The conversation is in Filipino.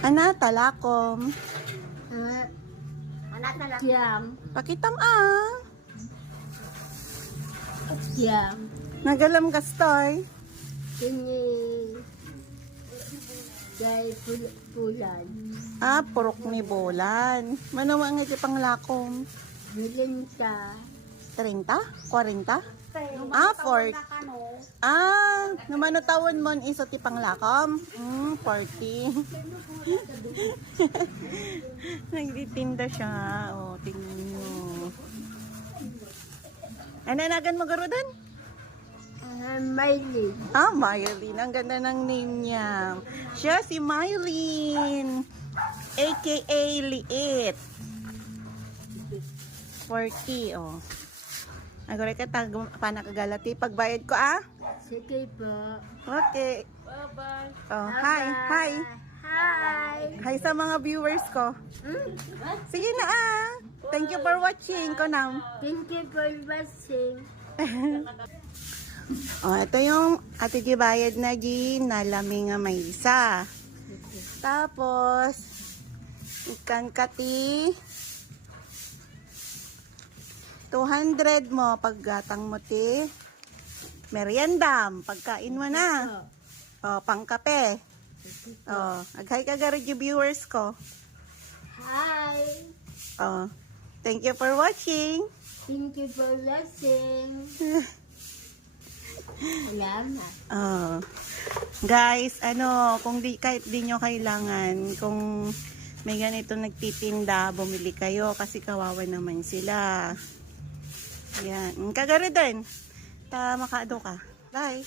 Ana, talakom. Anak na lang. Yam. Pakitam Yam. Nagalam gastoy. Kini. Gay pulan. Purok ni Bolan. Manawang iti panglakom. Bilin ka. 30? 40? 40. Namano tawon mo iso ti panglakom? 40. Nagtitinda siya. O, tingnan nyo. Ananagan mo garudan? Maylin. Mylene. Ang ganda ng name niya. Siya si Mylene. AKA Liit. 40, oh. Agora ka panakagalati. Pagbayad ko, Sige po. Okay. Bye-bye. Oh, hi. Hi. Hi. Hi sa mga viewers ko. Sige na, Thank you for watching ko nam. Thank you for watching. Oh, ito yung ate gibayad na na lami nga may isa. Tapos, ikan kati 200 mo paggatang mo ti meriendam, pagkain mo na. Oh, pangkape. Oh, aghay ka garo yung viewers ko. Hi. Oh, thank you for watching. Thank you for watching. Salamat. Oh. Guys, kung kahit di nyo kailangan, kung may ganito nagtitinda, bumili kayo kasi kawawa naman sila. Yan. Kagaro din. Makaado ka. Bye.